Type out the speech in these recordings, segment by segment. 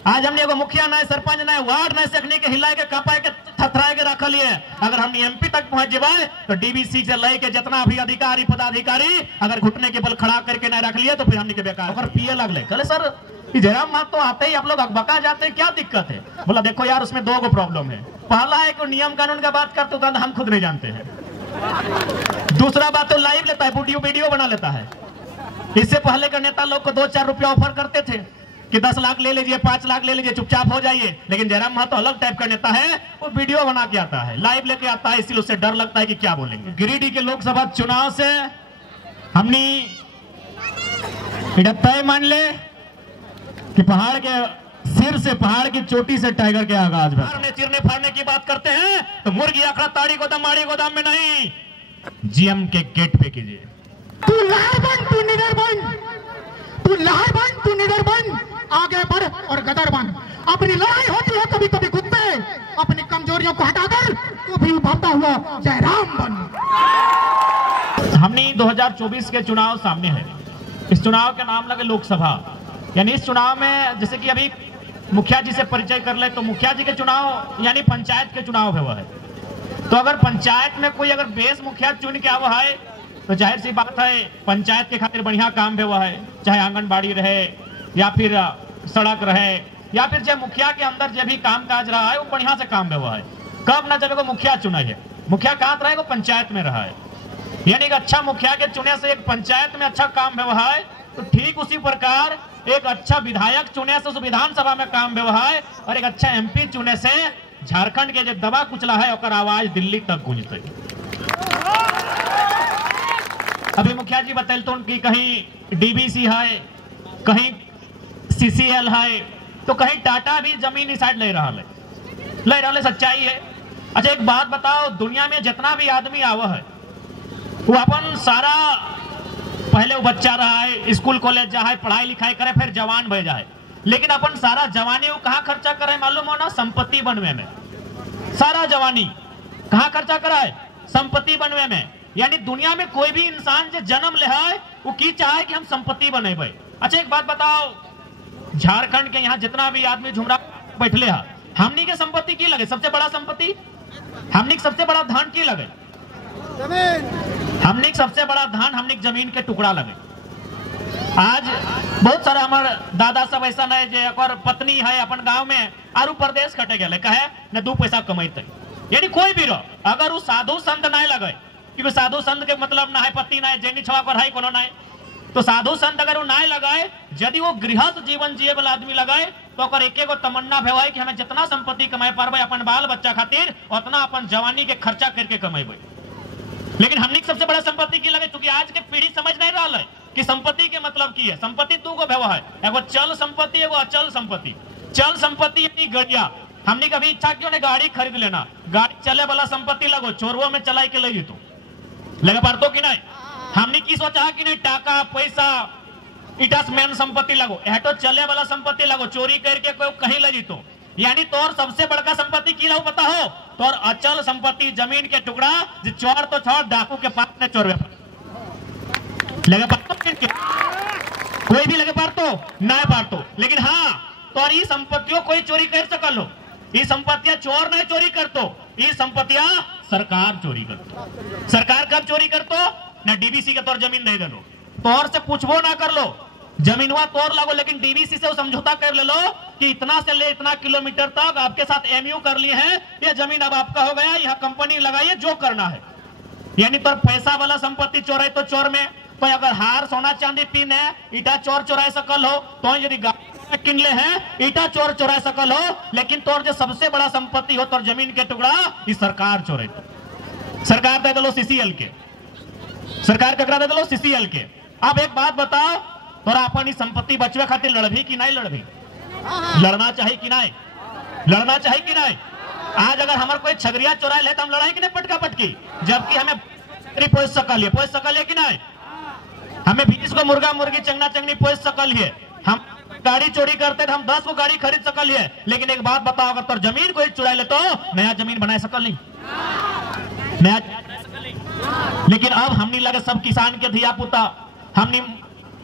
आज हमने एगो मुखिया ना सरपंच ना वार्ड ना सकने के हिलाए के कपाए के थथराए के रख लिए। अगर हम एमपी तक पहुंच जाए तो डीबीसी से लेके जितना भी अधिकारी पदाधिकारी अगर घुटने के बल खड़ा करके ना रख लिए तो फिर हमने के बेकार अगर पिए लगले। कल सर जयराम मात तो आते ही आप लोग अकबका जाते हैं, क्या दिक्कत है? बोला देखो यार उसमें दो प्रॉब्लम है। पहला है कि नियम कानून का बात करते तो हम खुद नहीं जानते हैं। दूसरा बात तो लाइव लेता है, वीडियो बना लेता है। इससे पहले का नेता लोग को 2-4 रुपया ऑफर करते थे कि 10 लाख ले लीजिए, 5 लाख ले लीजिए, चुपचाप हो जाइए। लेकिन जयराम महतो अलग टाइप का नेता है, वो वीडियो बना के आता है, लाइव लेके आता है, इसलिए उससे डर लगता है कि क्या बोलेंगे। गिरिडीह के लोकसभा चुनाव से हमने तय मान ले कि पहाड़ के सिर से, पहाड़ की चोटी से टाइगर के आगाज में चिरने फाड़ने की बात करते हैं तो मुर्गी अखड़ा ताड़ी गोदाम माड़ी गोदाम में नहीं, जीएम के गेट पे कीजिए। तू लार बन, तू निडर बन, तू लार बन, तू निडर बन, आगे बढ़ और गदर बन। अपनी लड़ाई होती है कभी कभी खुद पे, अपनी कमजोरियों को हटाकर तू भी उभरता हुआ जयराम बन। हमने 2024 के चुनाव सामने है। इस चुनाव के नाम लगे लोकसभा, यानी इस चुनाव में जैसे कि अभी मुखिया जी से परिचय कर ले तो मुखिया जी के चुनाव यानी पंचायत के चुनाव है वह है। तो अगर पंचायत में कोई अगर बेस मुखिया चुन के आवा है तो जाहिर सी बात है पंचायत के खातिर बढ़िया काम भी हुआ है, चाहे आंगनबाड़ी रहे या फिर सड़क रहे या फिर जो मुखिया के अंदर जो भी काम काज रहा है वो बढ़िया से काम भी हुआ है। कब ना जब मुखिया चुना है, मुखिया कहाँ रहा है, वो पंचायत में रहा है। यानी एक अच्छा मुखिया के चुने से एक पंचायत में अच्छा काम भी हुआ है, तो ठीक उसी प्रकार एक अच्छा विधायक चुने से उस विधानसभा में काम भी हुआ है, और एक अच्छा एमपी चुने से झारखंड के जो दबा कुचला है और आवाज दिल्ली तक गूंजते। अभी मुखिया जी बतल तो उनकी कहीं डीबीसी है, कहीं सीसीएल है, तो कहीं टाटा भी जमीन साइड ले रहा है, सच्चाई है। अच्छा एक बात बताओ, दुनिया में जितना भी आदमी आवा है वो अपन सारा पहले वो बच्चा रहा है, स्कूल कॉलेज जा है, पढ़ाई लिखाई करे, फिर जवान भय जाए, लेकिन अपन सारा जवानी वो कहाँ खर्चा करे मालूम हो ना? संपत्ति बनवे में। सारा जवानी कहाँ खर्चा करा है? संपत्ति बनवे में। यानी दुनिया में कोई भी इंसान जो जन्म ले है वो की चाहे कि हम संपत्ति बने भाई। अच्छा एक बात बताओ, झारखंड के यहाँ जितना भी आदमी झुमरा बैठले है, हमनी के संपत्ति की लगे? सबसे बड़ा संपत्ति हमनी के सबसे बड़ा धान की लगे? हमने सबसे बड़ा धान हमने जमीन के टुकड़ा लगे। आज बहुत सारा हमारे दादा सब ऐसा नहीं जे और पत्नी है अपन गांव में आरू प्रदेश कटे गए कहे न 2 पैसा कमाते। यानी कोई भी रहो अगर वो साधु संत नहीं लगे, क्योंकि साधु संत के मतलब ना है पति ना है जैनी छवा कर है कोनो नहीं, तो साधु संत अगर वो नहीं लगाए, यदि वो गृहस्थ जीवन जिए वाला आदमी लगाए तो अगर एक एगो तमन्ना भेवाई कि हमें जितना संपत्ति कमाए पारबे अपन बाल बच्चा खातिर उतना अपन जवानी के खर्चा करके कमेबे। लेकिन हमने सबसे बड़ा संपत्ति की लगे, क्योंकि आज के पीढ़ी समझ नहीं रहा है कि संपत्ति के मतलब की है। संपत्ति 2 गो भेवा है, एगो चल संपत्ति एगो अचल संपत्ति। चल संपत्ति यानी गड़िया, हमने कभी इच्छा क्यों नहीं गाड़ी खरीद लेना, गाड़ी चले वाला संपत्ति लगो, चोरवो में चलाई के ले जीतो लगे पारतो कि नहीं। हमने की सोचा कि नहीं टाका पैसा इटा मेन संपत्ति लगो, एटो चले वाला संपत्ति लगो, चोरी करके कोई कहीं ले जीतो। यानी तोर सबसे बड़का संपत्ति की लो पता हो? तोर अचल संपत्ति, जमीन के टुकड़ा, जो चोर तो छोड़ डाकू के पास ने चोरवे लगे पारतो, कोई भी लगे पारतो ना पारतो। लेकिन हाँ तोर ये संपत्तियों कोई चोरी कर सकल हो, ये संपत्तियां चोर नहीं चोरी करतो, ये संपत्तियां सरकार चोरी करतो। सरकार कब चोरी करतो? ना डीबीसी के तौर जमीन दे दो, तौर से पूछबो ना कर लो, जमीनवा तोड़ लगो, लेकिन डीबीसी से समझौता कर ले लो कि इतना से ले इतना किलोमीटर तक आपके साथ एमयू कर लिए हैं, ये जमीन अब आपका हो गया, यहाँ कंपनी लगाइए जो करना है। यानी तो पैसा वाला संपत्ति चोराई तो चोर में, तो अगर हार सोना चांदी पीन है ईटा चोर चोराई सकल हो, तो यदि गाड़ी किन ले हैं ईटा चोर चोराई सकल हो, लेकिन तोर जो सबसे बड़ा संपत्ति हो तोर जमीन के टुकड़ा ये सरकार चोरे। सरकार दे दो सीसीएल के, सरकार ककरा दे दो सीसीएल के। अब एक बात बताओ, तोरा अपनी संपत्ति बचवे खातिर लड़भी कि नहीं लड़भी? लड़ना चाहिए कि नहीं? लड़ना चाहिए कि नहीं? आज अगर हमारे कोई छगरिया चुराए ले तो हम लड़ाई कि नहीं पटका पटकी, जबकि हमें पोस सकल है कि नहीं? हमें 20 को मुर्गा मुर्गी चंगना चंगनी पोस सकल है, हम गाड़ी चोरी करते तो हम 10 को गाड़ी खरीद सकल है। लेकिन एक बात बताओ, अगर तो जमीन कोई चुरा ले तो नया जमीन बना सकल नहीं, नया। लेकिन अब हमने लगे सब किसान के धिया पुता, हमने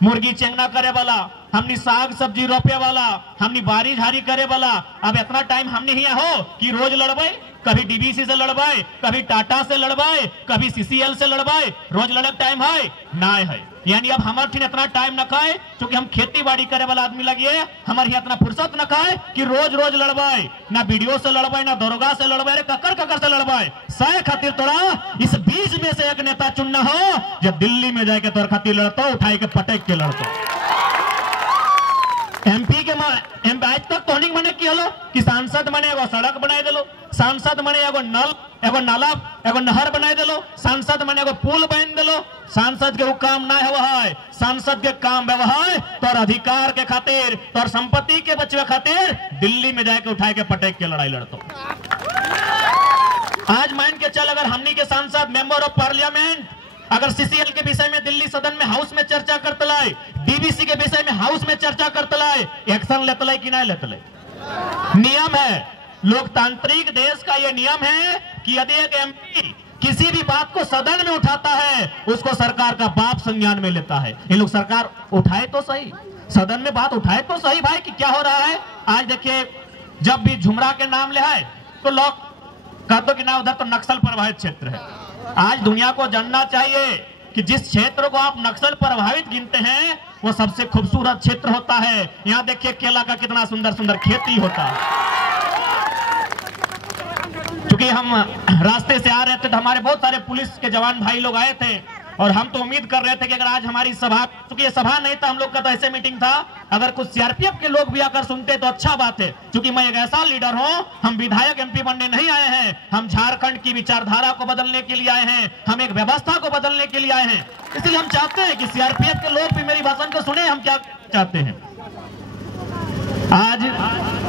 मुर्गी चेंगना करे वाला हमने साग सब्जी रोपे वाला, हमने बारी झारी करे वाला, अब इतना टाइम हमने ही हो कि रोज लड़बे, कभी डीवीसी से लड़बाए, कभी टाटा से लड़बाए, कभी सीसीएल से लड़बाए, रोज लड़क टाइम है ना है। यानी अब हमारे ठीक इतना टाइम न खाए, क्योंकि हम खेती बाड़ी करे वाला आदमी लगिए, हमारे इतना फुर्सत न खाए कि रोज रोज लड़बाए, ना बीडीओ से लड़बाए, ना दरोगा से लड़बाए, ककर ककर से लड़बाए। सह खातिर तोरा इस बीच में से एक नेता चुनना हो जब दिल्ली में जाके तोर खातिर लड़तो, उठाई के पटक के लड़तो। एमपी के आज तक तो नहीं बने की हलो कि सांसद बने एगो सड़क बनाए दिलो, सांसद बने एगो नल एगो नाला एगो नहर बनाए दिलो, सांसद बने एगो पुल बन दिलो। सांसद के वो काम ना है, सांसद के काम है तोर अधिकार के खातिर, तोर संपत्ति के बचवे खातिर दिल्ली में जाके उठाए के पटक के लड़ाई लड़तो। आज मान के चल, अगर हमनी के सांसद मेंबर ऑफ पार्लियामेंट अगर सीसीएल के विषय में दिल्ली सदन में हाउस में चर्चा करतलाय, डीवीसी के विषय में हाउस में चर्चा करतलाय, एक्शन लेतलाय कि नहीं लेतलाय? नियम है, लोकतांत्रिक देश का यह नियम है कि यदि एक एमपी किसी भी बात को सदन में उठाता है, उसको सरकार का बाप संज्ञान में लेता है। ये लोग सरकार उठाए तो सही, सदन में बात उठाए तो सही भाई कि क्या हो रहा है। आज देखिए, जब भी झुमरा के नाम ले है तो लोग कहते कि ना उधर तो नक्सल प्रभावित क्षेत्र है। आज दुनिया को जानना चाहिए कि जिस क्षेत्र को आप नक्सल प्रभावित गिनते हैं वो सबसे खूबसूरत क्षेत्र होता है। यहाँ देखिए केला का कितना सुंदर सुंदर खेती होता है। क्योंकि हम रास्ते से आ रहे थे तो हमारे बहुत सारे पुलिस के जवान भाई लोग आए थे और हम तो उम्मीद कर रहे थे कि अगर आज हमारी सभा, क्योंकि ये सभा नहीं था हम लोग का तो ऐसे मीटिंग था, अगर कुछ सीआरपीएफ के लोग भी आकर सुनते तो अच्छा बात है। क्योंकि मैं एक ऐसा लीडर हूं, हम विधायक एमपी बनने नहीं आए हैं, हम झारखंड की विचारधारा को बदलने के लिए आए हैं, हम एक व्यवस्था को बदलने के लिए आए हैं। इसलिए हम चाहते हैं कि सीआरपीएफ के लोग भी मेरी भाषण को सुने। हम क्या चाहते हैं, आज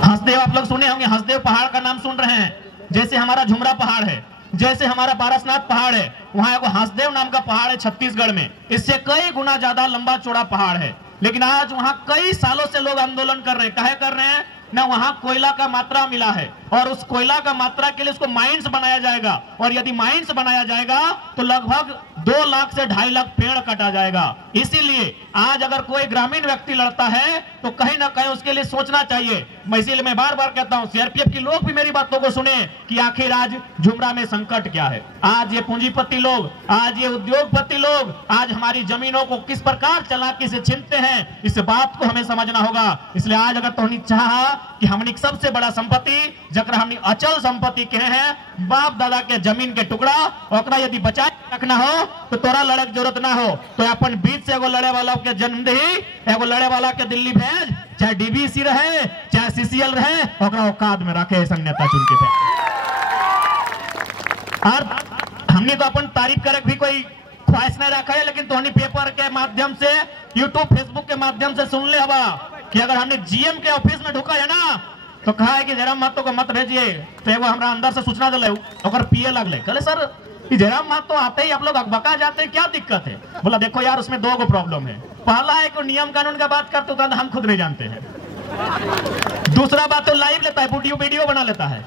हंसदेव आप लोग सुने होंगे, हंसदेव पहाड़ का नाम सुन रहे हैं। जैसे हमारा झुमरा पहाड़ है, जैसे हमारा पारसनाथ पहाड़ है, वहां एक हंसदेव नाम का पहाड़ है छत्तीसगढ़ में, इससे कई गुना ज्यादा लंबा चौड़ा पहाड़ है। लेकिन आज वहां कई सालों से लोग आंदोलन कर रहे हैं। काहे कर रहे हैं? ना वहां कोयला का मात्रा मिला है और उस कोयला का मात्रा के लिए उसको माइंस बनाया जाएगा, और यदि माइंस बनाया जाएगा तो लगभग 2 लाख से 2.5 लाख पेड़ काटा जाएगा। इसीलिए आज अगर कोई ग्रामीण व्यक्ति लड़ता है तो कहीं ना कहीं उसके लिए सोचना चाहिए। इसीलिए मैं बार बार कहता हूं सीआरपीएफ के लोग भी मेरी बातों को सुने कि आखिर आज झुमरा में संकट क्या है। आज ये पूंजीपति लोग, आज ये उद्योगपति लोग आज हमारी जमीनों को किस प्रकार चालाकी से छीनते हैं, इस बात को हमें समझना होगा। इसलिए आज अगर तोहनी चाहा कि हमनी सबसे बड़ा संपत्ति जकरा हमनी अचल संपत्ति कहे हैं, बाप दादा के जमीन के टुकड़ा, ओकरा यदि बचा रखना हो तो तोरा लड़े की जरूरत ना हो तो अपन बीच से एगो लड़े वाला के जन्म दे, एगो लड़े वाला के दिल्ली भेज, चाहे डीवीसी रहे चाहे सीसीएल रहे, ओकरा औकात में रखे ऐसा नेता चुन के भेज। और हमने तो अपन तारीफ करे भी कोई ख्वाहिश नहीं रखा है, लेकिन तोहनी पेपर के माध्यम से, यूट्यूब फेसबुक के माध्यम से सुन ले हवा कि अगर हमने जीएम के ऑफिस में ढुका है ना तो कहा है कि जयराम महतो को मत भेजिए, तो एगो हमरा अंदर से सूचना दिले और पिए लगले। कहले सर जयराम महतो आते ही आप लोग अकबका जाते हैं, क्या दिक्कत है? बोला देखो यार उसमें 2 प्रॉब्लम है। पहला है कि नियम कानून का बात करते तो हम खुद नहीं जानते हैं। दूसरा बात तो लाइव लेता है, वीडियो बना लेता है।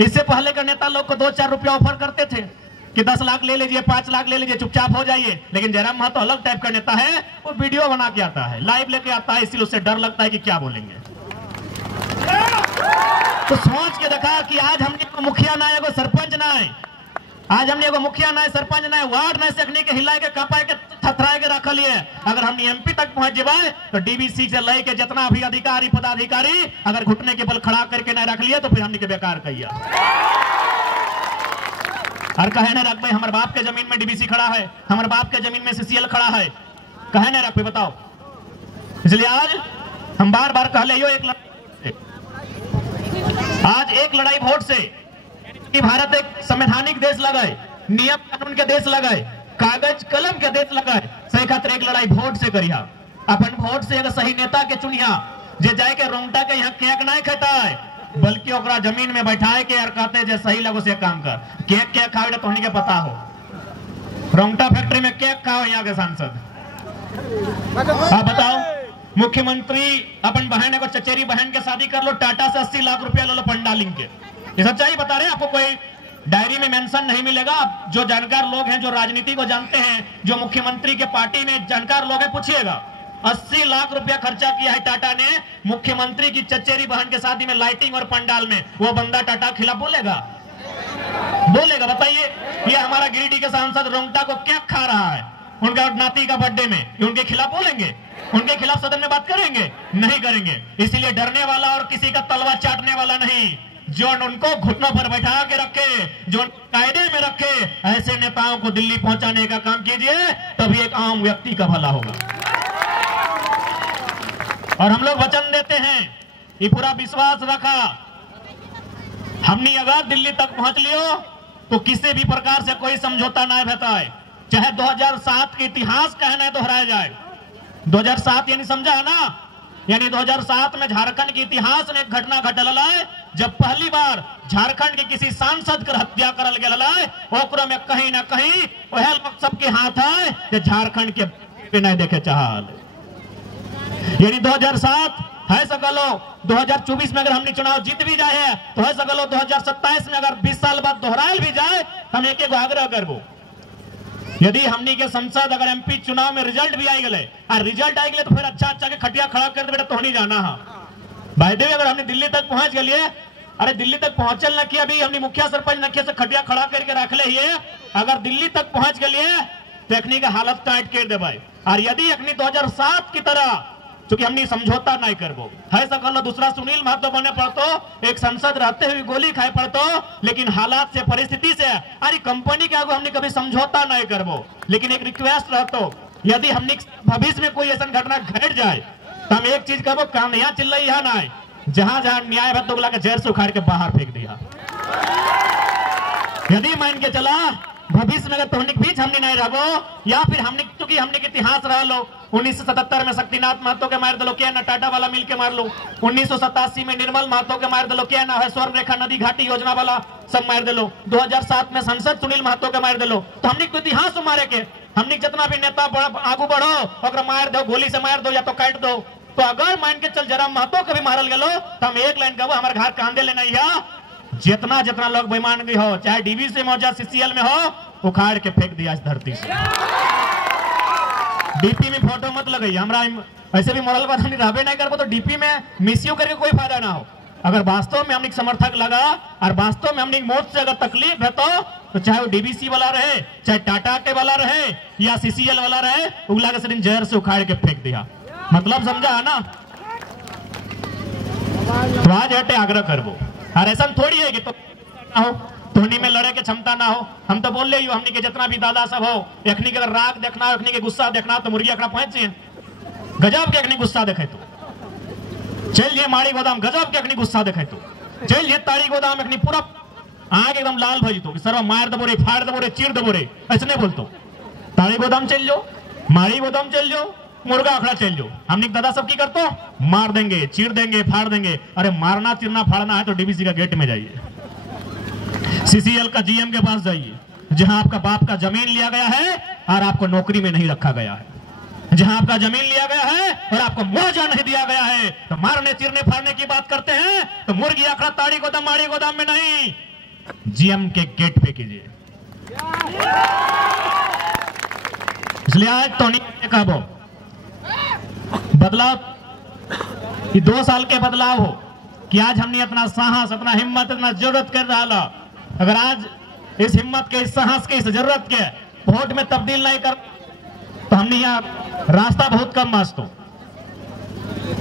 इससे पहले का नेता लोग को 2-4 रुपया ऑफर करते थे कि 10 लाख ले लीजिए, 5 लाख ले लीजिए, चुपचाप हो जाइए। लेकिन जयराम महतो अलग टाइप का नेता है, वो वीडियो बना के आता है, लाइव लेके आता है, इसलिए उससे डर लगता है कि क्या बोलेंगे। तो सोच के देखा कि आज हमने मुखिया ना है, सरपंच ना है, आज हमने एगो मुखिया ना है, सरपंच ना है, वार्ड ना सकने के हिलाए के कपाए के थथराए के रख लिए। अगर हमने एमपी तक पहुंच जाए तो डीवीसी से लेके जितना भी अधिकारी पदाधिकारी अगर घुटने के बल खड़ा करके ना रख लिए तो फिर हमने के बेकार कहिया। और कहे न रख भाई हमारे बाप के जमीन में डीवीसी खड़ा है, हमारे बाप के जमीन में सीसीएल खड़ा है, कहे न रख भाई बताओ। इसलिए आज हम बार बार कह ले आज एक लड़ाई वोट से कि भारत एक संवैधानिक देश लगाए, नियम कानून के देश लगाए, कागज कलम के देश लगाए, सही खातिर एक लड़ाई वोट से करिया। अपन वोट से अगर सही नेता के चुनिया, जे जाए के रोंगटा के यहाँ केक नहीं खाता है, बल्कि ओकरा जमीन में बैठाए के और कहते जे सही लगो से काम कर। केक क्या खावे तो के पता हो, रोंगटा फैक्ट्री में केक खाओ यहाँ के सांसद। आप बताओ मुख्यमंत्री अपन बहन को चचेरी बहन के शादी कर लो, टाटा से 80 लाख रुपया ले लो पंडालिंग के। ये सच्चाई बता रहे हैं आपको, कोई डायरी में मेंशन नहीं मिलेगा। जो जानकार लोग हैं, जो राजनीति को जानते हैं, जो मुख्यमंत्री के पार्टी में जानकार लोग हैं, पूछिएगा 80 लाख रुपया खर्चा किया है टाटा ने मुख्यमंत्री की चचेरी बहन के शादी में, लाइटिंग और पंडाल में। वो बंदा टाटा के खिलाफ बोलेगा? बोलेगा? बताइए। ये हमारा गिरिडीह के सांसद रोंगटा को क्या खा रहा है उनका नाती का बर्थडे में, ये उनके खिलाफ बोलेंगे? उनके खिलाफ सदन में बात करेंगे? नहीं करेंगे। इसलिए डरने वाला और किसी का तलवा चाटने वाला नहीं, जो उनको घुटनों पर बैठा के रखे, जो कायदे में रखे, ऐसे नेताओं को दिल्ली पहुंचाने का काम कीजिए, तभी एक आम व्यक्ति का भला होगा। और हम लोग वचन देते हैं, ये पूरा विश्वास रखा, हमने अगर दिल्ली तक पहुंच लियो तो किसी भी प्रकार से कोई समझौता ना बताए, चाहे 2007 के इतिहास कहना दोहराया जाए। 2007 यानी समझा है ना, यानी 2007 में झारखंड के इतिहास में एक घटना घटल है, जब पहली बार झारखंड के किसी सांसद की हत्या करल गेल है। ओकरो में कहीं ना कहीं वह लोग सबके हाथ है कि झारखंड के नहीं देखे चाहल। यानी 2007 है सकलो 2024 में अगर हमने चुनाव जीत भी जाए तो है सकलो 2027 में अगर 20 साल बाद दोहरायल भी जाए, हम एक आग्रह करबो, यदि हमनी के संसद अगर एमपी चुनाव में रिजल्ट भी आई गए और रिजल्ट आई गए तो फिर अच्छा के खटिया खड़ा कर दे बेटा, तो नहीं जाना है भाई देवी। अगर हमने दिल्ली तक पहुंच गए, अरे दिल्ली तक पहुंचल न कि अभी हमने मुखिया सरपंच नखिया से खटिया खड़ा करके रख ले ही, अगर दिल्ली तक पहुंच गए तो अखनी का हालत टाइट कर दे भाई। और यदि अखनी 2007 की तरह चूंकि हमने समझौता नहीं करबो है सकल, दूसरा सुनील महतो बने पड़तो, एक संसद रहते हुए गोली खाए पड़तो, लेकिन हालात से परिस्थिति से अरे कंपनी के आगे हमने कभी समझौता नहीं करबो। लेकिन एक रिक्वेस्ट रहतो, यदि हमने भविष्य में कोई ऐसा घटना घट जाए तो हम एक चीज करबो, काम यहाँ चिल्ला यहाँ ना है, जहां जहां न्याय है तो के जहर से उखाड़ के बाहर फेंक दिया। यदि मान के चला भविष्य में अगर तोहनिक बीच हमने नहीं रहो, या फिर हमने चूंकि हमने के इतिहास रह लो, 1977 में शक्तिनाथ महतो के मार दलो, क्या ना टाटा वाला मिल के मार लो, 1987 में निर्मल महतो के मार दलो, क्या ना है स्वर्ण रेखा नदी घाटी योजना वाला सब मार दलो, 2007 में संसद सुनील महतो के मार दलो। तो हमने तो इतिहास मारे के, हमने जितना भी नेता आगू बढ़ो अगर मार दो, गोली से मार दो या तो काट दो। तो अगर मान के चल जरा महतो कभी मारल गलो तो हम एक लाइन कहबो, हमारे घर कांदे लेना या जितना जितना लोग बेईमान भी हो, चाहे डीवीसी में हो चाहे सीसीएल में हो, उखाड़ के फेंक दिया इस धरती से। डीपी में फोटो मत लगाइए, हमरा ऐसे भी मरल बात हमने रहबे नहीं करबो तो डीपी में मिसयू करके कोई फायदा ना हो। अगर वास्तव में हमने समर्थक लगा और वास्तव में हमने मौत से अगर तकलीफ है तो चाहे वो डीवीसी वाला रहे, चाहे टाटा के वाला रहे या सीसीएल वाला रहे, उगला के सिर्फ जहर से उखाड़ के फेंक दिया। मतलब समझा है ना? तो आज हटे आग्रह करबो, और ऐसा थोड़ी है कि तो ना हो, तोहनी में लड़े के क्षमता ना हो। हम तो बोल रहे हो हमनी के जितना भी दादा सब हो, अखनी के राग देखना, अखनी के गुस्सा देखना तो मुर्गी अखड़ा पहुंचे गजब के अखनी गुस्सा देखे तो चल ये माड़ी गोदाम, गजब के अखनी गुस्सा देखे तो चल ये ताड़ी गोदाम अखनी पूरा आग एकदम लाल भजी तो सर्व मार दबो रे, फाड़ दबो रे, चीर दबो रे, ऐसे नहीं बोलतो। ताड़ी गोदाम चल जो, माड़ी गोदाम चल जो, मुर्गा अखड़ा चल जो, हमने दादा सब की करतो मार देंगे, चीर देंगे, फाड़ देंगे। अरे मारना चीरना फाड़ना है तो डीवीसी का गेट में जाइए, सीसीएल का जीएम के पास जाइए, जहां आपका बाप का जमीन लिया गया है और आपको नौकरी में नहीं रखा गया है, जहां आपका जमीन लिया गया है और आपको मुआवजा नहीं दिया गया है। तो मारने चीरने फाड़ने की बात करते हैं तो मुर्गी अखड़ा ताड़ी गोदाम माड़ी गोदाम में नहीं, जीएम के गेट पे कीजिए। इसलिए आज तो नहीं कहबो बदलाव, 2 साल के बदलाव हो कि आज हमने इतना साहस, इतना हिम्मत, इतना जरूरत कर रहा। अगर आज इस हिम्मत के, इस साहस के, इस जरूरत के वोट में तब्दील नहीं कर तो हमने यहाँ रास्ता बहुत कम मास्तो।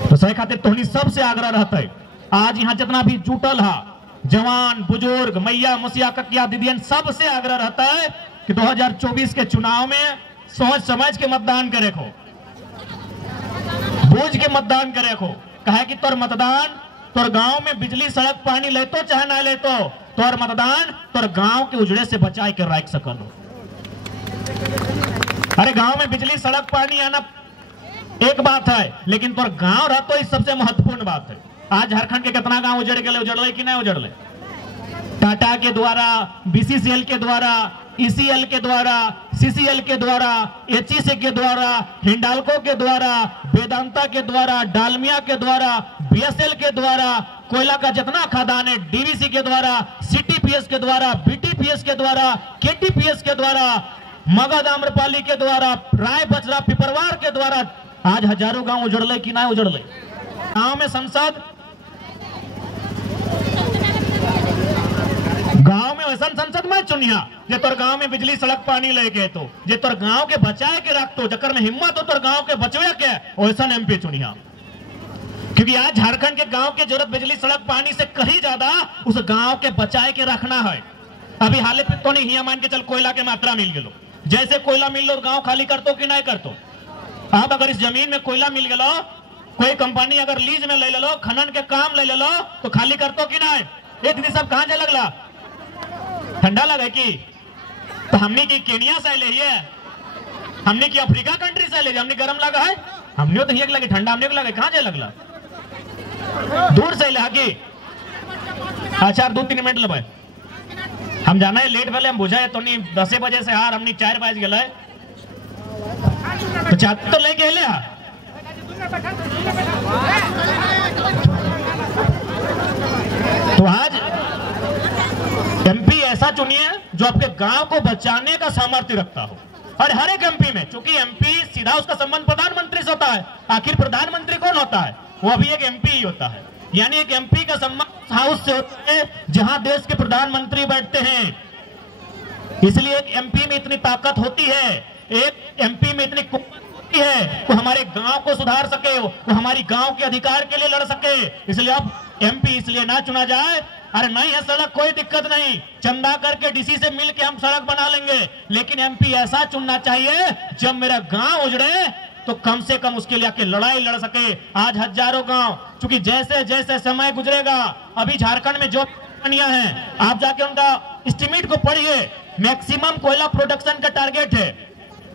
तो सही खातिर तोहनी सबसे आग्रह रहता है, आज यहाँ जितना भी जुटल है जवान बुजुर्ग मैया मुसिया ककिया दीदियन, सबसे आग्रह रहता है कि 2024 के चुनाव में सोच समझ के मतदान करे को, बूझ के मतदान करे को। कहे कि तोर मतदान तोर गांव में बिजली सड़क पानी लेतो चाहे ना लेतो, तोर मतदान तोर गांव के उजड़े से बचाए के रख सकलो। अरे गांव में बिजली सड़क पानी आना एक बात है, लेकिन तोर गांव रहतो इस सबसे महत्वपूर्ण बात है। आज झारखंड के कितना गांव उजड़ गए, उजड़ले कि नहीं उजड़ले? टाटा के द्वारा, बीसीसीएल के द्वारा, ईसीएल के द्वारा, सीसीएल के द्वारा, एचईसी के द्वारा, हिंडाल्को के द्वारा, वेदांता के द्वारा, डालमिया के द्वारा, बीएसएल के द्वारा, कोयला का जितना खदान है डीवीसी के द्वारा, सीटीपीएस के द्वारा, बीटीपीएस के द्वारा, केटीपीएस के द्वारा, मगध आम्रपाली के द्वारा, राय बजरा पिपरवार के द्वारा, आज हजारों गांव उजड़ले कि ना उजड़ले। गांव में संसद, गांव में वैसा संसद मत चुनिया जे तोर गांव में बिजली सड़क पानी लेके तो जे तोर गांव के बचाए के रख तो जकर में हिम्मत हो तोर गांव के बचवे के वैसा एमपी चुनिया। क्योंकि आज झारखंड के गांव की जरूरत बिजली सड़क पानी से कहीं ज्यादा उस गांव के बचाए के रखना है। अभी हाले पे तो नहीं हिया मान के चल कोयला के मात्रा मिल गलो, जैसे कोयला मिल लो गांव खाली कर तो कि नहीं कर तो। अब अगर इस जमीन में कोयला मिल गलो, कोई कंपनी अगर लीज में ले लो, खनन के काम ले लो तो खाली कर तो कि नहीं। एक दिन सब कहां से लगला, ठंडा लगे कि तो हमने की केनिया से ले है, हमने की अफ्रीका कंट्री से ले, हमने गर्म लगा है, हमने तो लगे ठंडा, हमने को लगे कहां से लगला, दूर से ले की। अच्छा 2-3 मिनट लगे, हम जाना है लेट पहले हम बुझाए तो नहीं 10 बजे से हार हमने 4 बज गए तो चाहते तो लेके ले। तो आज एमपी ऐसा चुनिए जो आपके गांव को बचाने का सामर्थ्य रखता हो। और हर एक एमपी में, चूंकि एमपी सीधा उसका संबंध प्रधानमंत्री से होता है, आखिर प्रधानमंत्री कौन होता है, वो भी एक एमपी ही होता है। यानी एक एमपी का संबंध हाउस से होता है जहां देश के प्रधानमंत्री बैठते हैं। इसलिए एक एमपी में इतनी ताकत होती है, एक एमपी में इतनी कुवत होती है, वो हमारे गांव को सुधार सके, वो हमारी गांव के अधिकार के लिए लड़ सके। इसलिए अब एमपी इसलिए ना चुना जाए, अरे नहीं है सड़क कोई दिक्कत नहीं, चंदा करके डीसी से मिल के हम सड़क बना लेंगे, लेकिन एमपी ऐसा चुनना चाहिए जब मेरा गांव उजड़े तो कम से कम उसके लिए आके लड़ाई लड़ सके। आज हजारों गांव, क्योंकि जैसे जैसे समय गुजरेगा, अभी झारखंड में जो कंपनियां हैं आप जाके उनका एस्टिमेट को पढ़िए, मैक्सिमम कोयला प्रोडक्शन का टारगेट है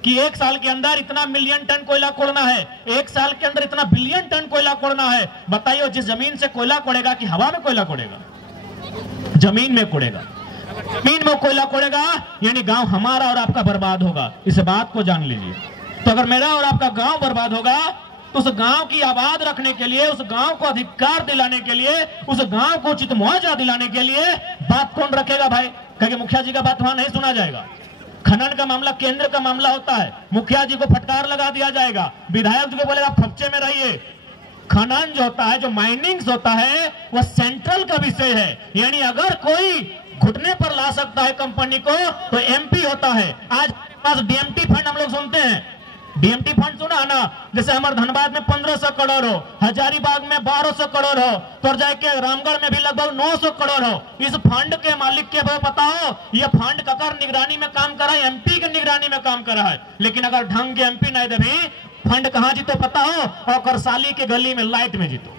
कि 1 साल के अंदर इतना मिलियन टन कोयला कोड़ना है, 1 साल के अंदर इतना बिलियन टन कोयला कोड़ना है। बताइए जिस जमीन से कोयला कोड़ेगा कि हवा में कोयला कोड़ेगा, जमीन में कोड़ेगा, जमीन में कोयला कोड़ेगा, यानी गांव हमारा और आपका बर्बाद होगा। इस बात को जान लीजिए। तो अगर मेरा और आपका गांव बर्बाद होगा तो उस गांव की आबाद रखने के लिए, उस गांव को अधिकार दिलाने के लिए, उस गांव को उचित मुआवजा दिलाने के लिए बात कौन रखेगा भाई? क्योंकि मुखिया जी का बात वहां नहीं सुना जाएगा। खनन का मामला केंद्र का मामला होता है, मुखिया जी को फटकार लगा दिया जाएगा, विधायक जी को बोलेगा आप खपचे में रहिए। खनन जो होता है, जो माइनिंग होता है, वह सेंट्रल का विषय है। यानी अगर कोई घुटने पर ला सकता है कंपनी को तो एमपी होता है। आज पास डीएमटी फंड हम लोग सुनते हैं, डीएमटी फंड सुना है ना, जैसे हमारे धनबाद में 1500 करोड़ हो, हजारीबाग में 1200 करोड़ हो, तो जाके रामगढ़ में भी लगभग 900 करोड़ हो। इस फंड के मालिक के पता हो, ये फंड ककर निगरानी में काम करा है, एमपी की निगरानी में काम करा है। लेकिन अगर ढंग के एमपी नहीं दे भी फंड कहां जीतो पता हो, और करसाली के गली में लाइट में जीतो।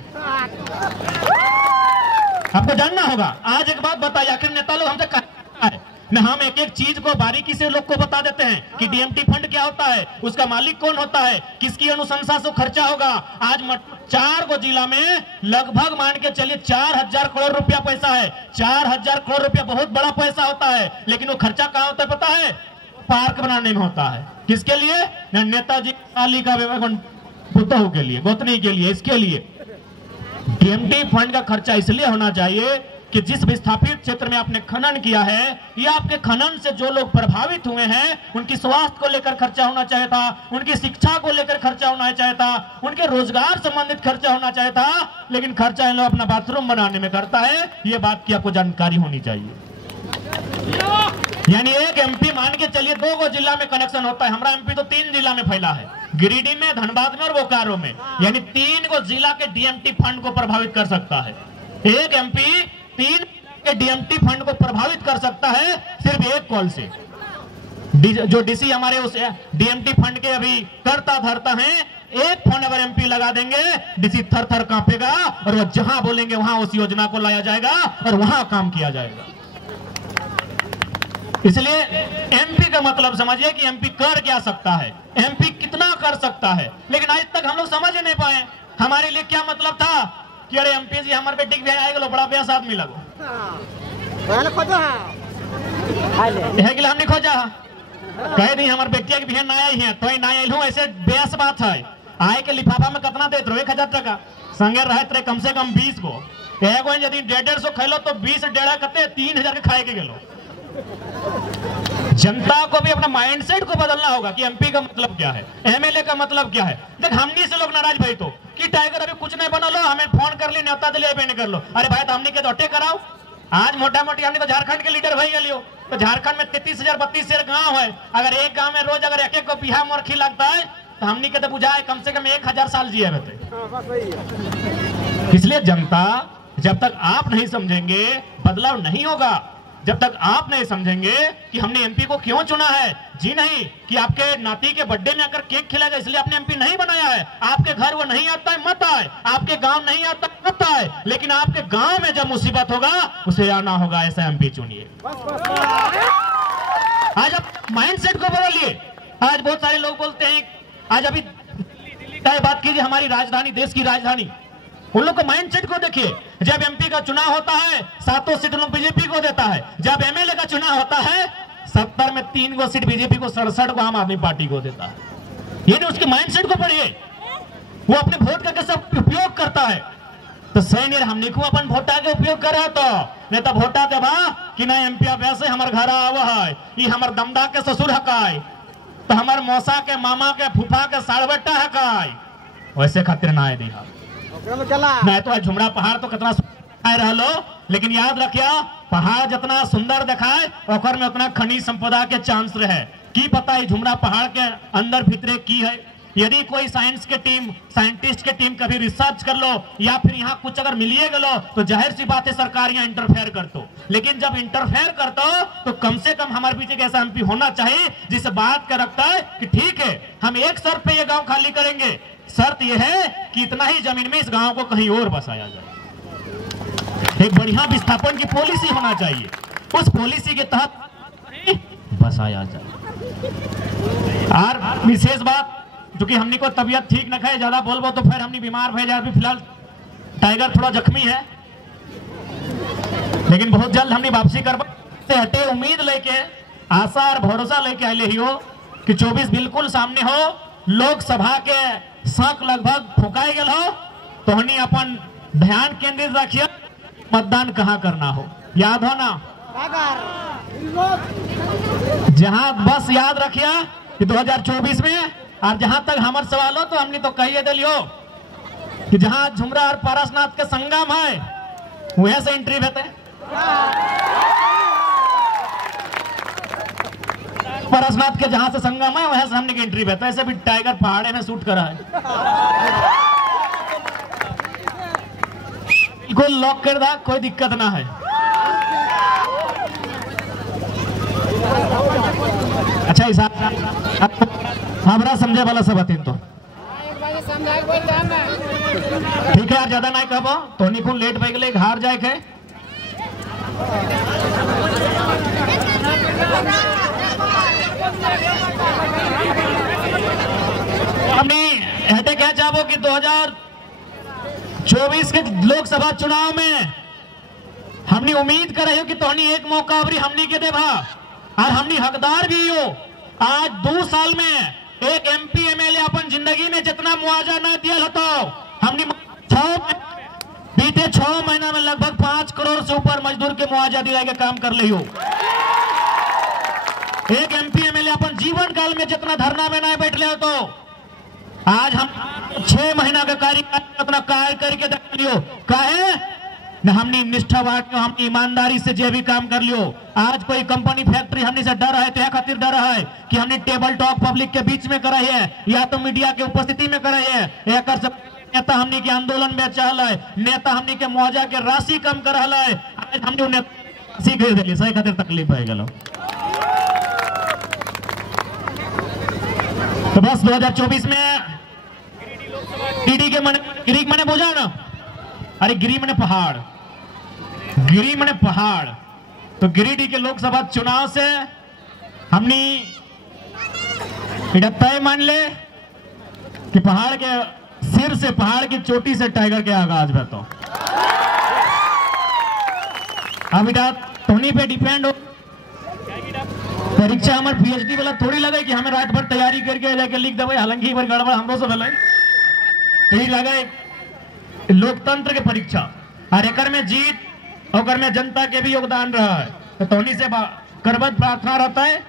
आपको जानना होगा। आज एक बात बताइए, आखिर नेता लोग हमसे कहते हैं न, हम एक एक चीज को बारीकी से लोग को बता देते हैं कि डीएमटी फंड क्या होता है, उसका मालिक कौन होता है, किसकी अनुशंसा से खर्चा होगा। आज 4 गो जिला में लगभग मान के चलिए 4000 करोड़ रुपया पैसा है। 4000 करोड़ रुपया बहुत बड़ा पैसा होता है, लेकिन वो खर्चा कहाँ होता है पता है? पार्क बनाने में होता है। किसके लिए? नेताजी साली का पुतहू के लिए, गोतनी के लिए। इसके लिए डीएमटी फंड का खर्चा इसलिए होना चाहिए कि जिस विस्थापित क्षेत्र में आपने खनन किया है, या आपके खनन से जो लोग प्रभावित हुए हैं, उनकी स्वास्थ्य को लेकर खर्चा होना चाहिए था, उनकी शिक्षा को लेकर खर्चा होना चाहिए था, उनके रोजगार संबंधित खर्चा होना चाहिए था। लेकिन खर्चा इन लोग अपना बाथरूम बनाने में करता है। ये बात की आपको जानकारी होनी चाहिए। यानी एक एमपी मान के चलिए 2 गो जिला में कनेक्शन होता है। हमारा एमपी तो 3 जिला में फैला है, गिरिडीह में, धनबाद में और बोकारो में। यानी 3 गो जिला के डीएमटी फंड को प्रभावित कर सकता है। एक एमपी 3 के डीएमटी फंड को प्रभावित कर सकता है सिर्फ एक कॉल से। जो डीसी हमारे उस डीएमटी फंड के अभी करता धरता है, एक फोन अगर एमपी लगा देंगे, डीसी थर थर कांपेगा और वो जहां बोलेंगे वहां उस योजना को लाया जाएगा और वहां काम किया जाएगा। इसलिए एमपी का मतलब समझिए कि एमपी कर क्या सकता है, एमपी कितना कर सकता है। लेकिन आज तक हम लोग समझ ही नहीं पाए हमारे लिए क्या मतलब था कि अरे एमपी जी हमारे बेटी के आएगा बड़ा बेस आदमी लगो है कि हमने खोजा कहे नहीं हमारे बेटिया के बिहान ना आई है तो ना आई हूँ। ऐसे बेस बात है। आए के लिफाफा में कितना देते रहो? 1000 टका संगे रहे कम से कम 20 गो। एगो यदि 150 खैलो तो 20 डेढ़ा कते 3000 के खाए के गेलो। जनता को भी अपना माइंडसेट को बदलना होगा कि एमपी का मतलब क्या है, एमएलए का मतलब क्या है। देख हमनी से लोग नाराज भाई तो कि टाइगर अभी कुछ नहीं बना लो, हमें फोन कर ली न्योता दिले नहीं कर लो। अरे भाई तो हमने के दौटे कराओ। आज मोटा मोटी हमने तो झारखंड के लीडर भाई लियो, तो झारखंड में 33,000 32,000 गांव है। अगर एक गांव में रोज अगर एक को पिहा मोरखी लगता है तो हमने के तो बुझाए कम से कम 1000 साल जिए रहते। इसलिए जनता जब तक आप नहीं समझेंगे बदलाव नहीं होगा। जब तक आप नहीं समझेंगे कि हमने एमपी को क्यों चुना है, जी नहीं कि आपके नाती के बर्थडे में अगर केक खिलाएगा इसलिए आपने एमपी नहीं बनाया है। आपके घर वो नहीं आता है मत आए, आपके गांव नहीं आता मत आए, लेकिन आपके गांव में जब मुसीबत होगा उसे आना होगा, ऐसा एमपी चुनिए। आज आप माइंडसेट को बदलिए। आज बहुत सारे लोग बोलते हैं, आज अभी बात कीजिए हमारी राजधानी, देश की राजधानी, उन लोग को माइंडसेट को देखिए। जब एमपी का चुनाव होता है 7 सीट लोग बीजेपी को देता है, जब एमएलए का चुनाव होता है 70 में 3 गो सीट बीजेपी को, 67 को आम आदमी पार्टी को देता है। ये नहीं उसके माइंडसेट को पढ़िए, वो अपने वोट का कैसे उपयोग करता है। तो सही नहीं हमने को अपन वोटा के उपयोग करे तो नहीं तो वोटा देवा कि ना एमपी वैसे हमारे घर आवा है, ये हमारे दमदा के ससुर हकाय, तो हमारे मौसा के मामा के फूफा के साड़बेटा हकाय, वैसे खातिर ना दिया नहीं तो झुमरा पहाड़ तो कितना रह लो, लेकिन याद रखिया पहाड़ जितना सुंदर दिखाए ओकर में उतना खनिज संपदा के चांस रहे। की पता है झुमरा पहाड़ के अंदर भीतरे की है। यदि कोई साइंस के टीम, साइंटिस्ट के टीम कभी रिसर्च कर लो या फिर यहाँ कुछ अगर मिलिए गलो तो जाहिर सी बात है सरकार यहाँ इंटरफेयर कर दो। लेकिन जब इंटरफेयर करते हो तो कम से कम हमारे पीछे एक ऐसा एमपी होना चाहिए जिस बात का रखता है कि ठीक है हम एक शर्त पे ये गांव खाली करेंगे, शर्त यह है कि इतना ही जमीन में इस गांव को कहीं और बसाया जाए। एक बढ़िया विस्थापन की पॉलिसी होना चाहिए, उस पॉलिसी के तहत बसाया जाए। और विशेष बात, क्योंकि हमने को तबियत ठीक न है, ज्यादा बोलबो तो फिर हमने बीमार भे जाए। फिलहाल टाइगर थोड़ा जख्मी है, लेकिन बहुत जल्द हमने वापसी करवा से हटे उम्मीद लेके, आशा और भरोसा लेके आए ही हो कि 24 बिल्कुल सामने हो। लोकसभा के शक लगभग फुकाए गए हो तो हमने अपन ध्यान केंद्रित रखिए मतदान कहाँ करना हो, याद हो ना। जहां बस याद रखिए कि 2024 में, और जहां तक हमारे सवाल हो तो हमने तो कहिए दिलियो कि जहां झुमरा और पारसनाथ के संगम है वहीं से एंट्री देते। पारसनाथ के जहां से संगम है वहीं से हमने की एंट्री देता है। ऐसे भी टाइगर पहाड़े में शूट करा है, बिल्कुल लॉक कर दा, कोई दिक्कत ना है। अच्छा हमरा समझे वाला सब हथिन तो ठीक है यार, ज्यादा नहीं कहबो तो निकुल लेट बैग ले हार जाए के। हमने हटे क्या चाहो कि 2024 के लोकसभा चुनाव में हमने उम्मीद कर रहे हो कि तोहनी एक मौका अवरी हमनी के देभा और हमनी हकदार भी हो। आज 2 साल में एक एमपी एमएलए अपन जिंदगी में जितना मुआवजा न दिया होता, हमने बीते 6 महीना में लगभग 5 करोड़ से ऊपर मजदूर के मुआवजा दिलाए के काम कर ली हो। एक एमपी एमएलए अपन जीवन काल में जितना धरना में ना बैठ ले तो आज हम 6 महीना का कार्य अपना कार्य करके देख लियो। काहे न हमने निष्ठावान, हम ईमानदारी से जो भी काम कर लियो। आज कोई कंपनी फैक्ट्री हमने से डर है तो यह खातिर डर है कि हमने टेबल टॉक पब्लिक के बीच में कराई है या तो मीडिया के उपस्थिति में कराई है। एक नेता हमने के आंदोलन में चल है, नेता हमने के मुआवजा के राशि कम कर है। आज हमने उन्हें सीख दिली सही खातिर तकलीफ है गलो। तो बस 2024 में गिरी के मने बोझा ना, अरे गिरी मने पहाड़, गिरी मने पहाड़। तो गिरिडीह के लोकसभा चुनाव से हमने तय मान ले कि पहाड़ के सिर से, पहाड़ की चोटी से टाइगर के आगाज है। तो अब टोनी पे डिपेंड हो। परीक्षा हमारे पीएचडी वाला थोड़ी लगे कि हमें रात भर तैयारी करके जाके लिख देवे, हालांकि बार गड़बड़ हमरो से भले तो ही लगे लोकतंत्र के परीक्षा और एकर में जीत और में जनता के भी योगदान रहा है। तो तोनी से करबद्ध प्रार्थना रहता है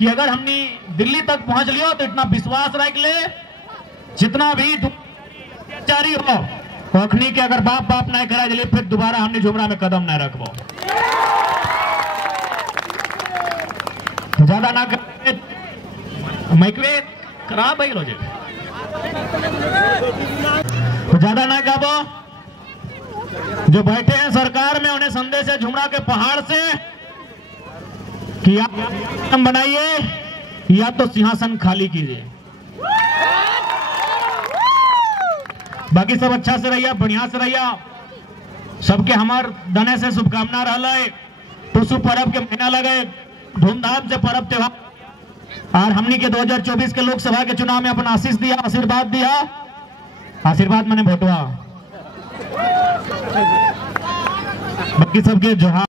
कि अगर हमने दिल्ली तक पहुंच लियो तो इतना विश्वास रख ले, जितना भी अत्याचारी हो अखनी के अगर बाप बाप नहीं करा जले फिर दोबारा हमने झुमरा में कदम नहीं रखबो। तो ज्यादा ना कर मैकवे करा भाई रोजे, तो ज्यादा ना कहबो। जो बैठे हैं सरकार में उन्हें संदेश है झुमरा के पहाड़ से कि आप बनाइए या तो सिंहासन खाली कीजिए। बाकी सब अच्छा से रहिए, बढ़िया से रहिए। सबके हमार दने से शुभकामना रहा। टुसु पर्व के महीना लगे, धूमधाम से पर्व त्योहार और हमनी के 2024 के लोकसभा के चुनाव में अपना आशीष दिया, आशीर्वाद दिया। आशीर्वाद मैंने भोटवा बाकी सबके जोहार।